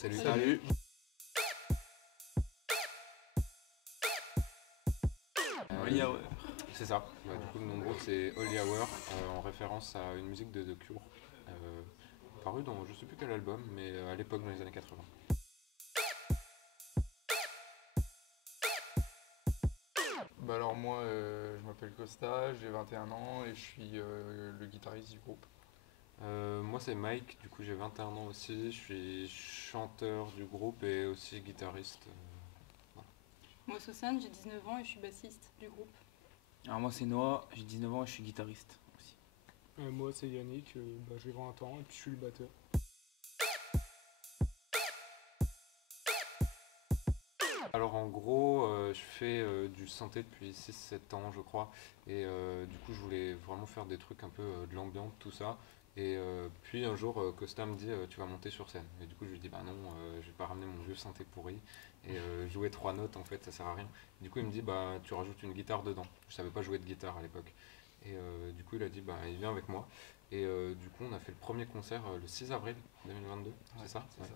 Salut. Salut. Holy Hour. C'est ça. Bah, du coup, le nom de groupe c'est Holy Hour, en référence à une musique de The Cure, parue dans je sais plus quel album, mais à l'époque dans les années 80. Bah alors moi, je m'appelle Costa, j'ai 21 ans et je suis le guitariste du groupe. Moi c'est Mike, du coup j'ai 21 ans aussi, je suis chanteur du groupe et aussi guitariste. Moi, Sosan, j'ai 19 ans et je suis bassiste du groupe. Alors moi c'est Noah, j'ai 19 ans et je suis guitariste aussi. Moi c'est Yannick, j'ai 20 ans et puis je suis le batteur. Alors en gros, je fais du synthé depuis 6-7 ans je crois, et du coup je voulais vraiment faire des trucs un peu de l'ambiance, tout ça. Et puis un jour, Costa me dit tu vas monter sur scène. Et du coup je lui dis bah non, je vais pas ramener mon vieux synthé pourri et jouer 3 notes en fait ça sert à rien. Du coup il me dit bah tu rajoutes une guitare dedans. Je savais pas jouer de guitare à l'époque. Et du coup il a dit bah il vient avec moi. Et du coup on a fait le premier concert le 6 avril 2022, c'est ça? C'est ça.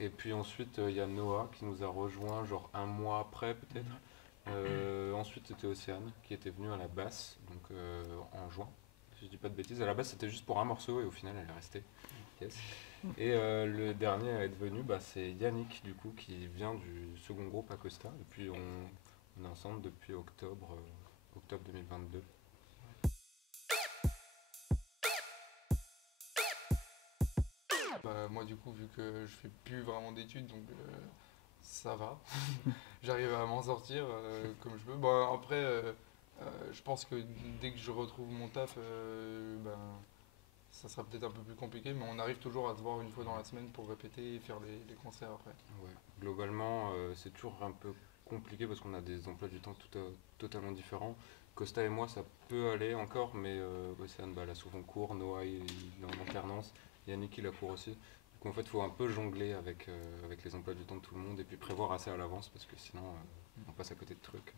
Et puis ensuite il y a Noah qui nous a rejoint genre un mois après peut-être. Ensuite c'était Océane qui était venue à la basse donc en juin. Si je dis pas de bêtises, à la base c'était juste pour un morceau et au final elle est restée. Yes. Et le dernier à être venu c'est Yannick du coup qui vient du second groupe Acosta. Et puis on est ensemble depuis octobre 2022. Bah, moi du coup vu que je fais plus vraiment d'études donc ça va. J'arrive à m'en sortir comme je peux. Bon après je pense que dès que je retrouve mon taf ça sera peut-être un peu plus compliqué mais on arrive toujours à se voir une fois dans la semaine pour répéter et faire les concerts après. Ouais. Globalement, c'est toujours un peu compliqué parce qu'on a des emplois du temps totalement différents. Costa et moi, ça peut aller encore, mais Océane, elle a souvent cours, Noah, il est en alternance, Yannick, il a cours aussi. Donc en fait, il faut un peu jongler avec les emplois du temps de tout le monde et puis prévoir assez à l'avance parce que sinon, on passe à côté de trucs.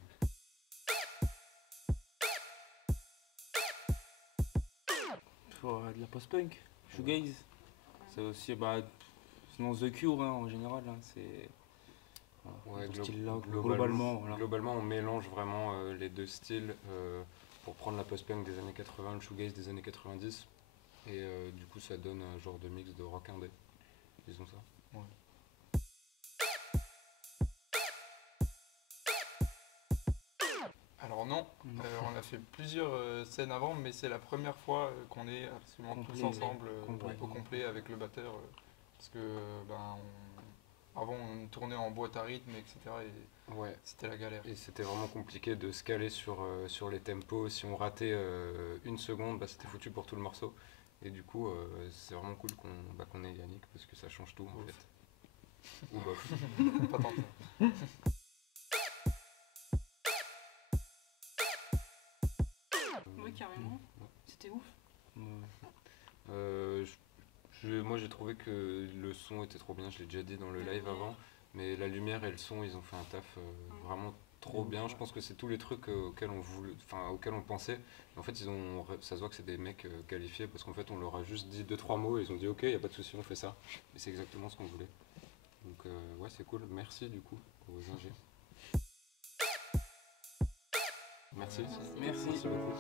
De la post-punk, shoegaze. C'est aussi, sinon The Cure en général, c'est Ouais, ce style-là, globalement. Voilà. Globalement, on mélange vraiment les deux styles pour prendre la post-punk des années 80, le shoegaze des années 90. Et du coup, ça donne un genre de mix de rock indé, disons ça. Ouais. Alors non, on a fait plusieurs scènes avant, mais c'est la première fois qu'on est absolument tous ensemble au complet avec le batteur. Parce que avant on tournait en boîte à rythme, etc. Et Ouais. c'était la galère. Et c'était vraiment compliqué de se caler sur les tempos. Si on ratait une seconde, c'était foutu pour tout le morceau. Et du coup, c'est vraiment cool qu'on ait Yannick parce que ça change tout en Ouf. fait. Ou bof. Pas tant que ça. Oui, carrément. Ouais. C'était ouf. Moi j'ai trouvé que le son était trop bien, je l'ai déjà dit dans le live avant, mais la lumière et le son ils ont fait un taf vraiment trop bien. Je pense que c'est tous les trucs auxquels on pensait. En fait ça se voit que c'est des mecs qualifiés parce qu'en fait on leur a juste dit 2-3 mots et ils ont dit ok, y a pas de souci, on fait ça. Et c'est exactement ce qu'on voulait. Donc ouais c'est cool, merci du coup aux ingés. Merci. Merci. Merci beaucoup.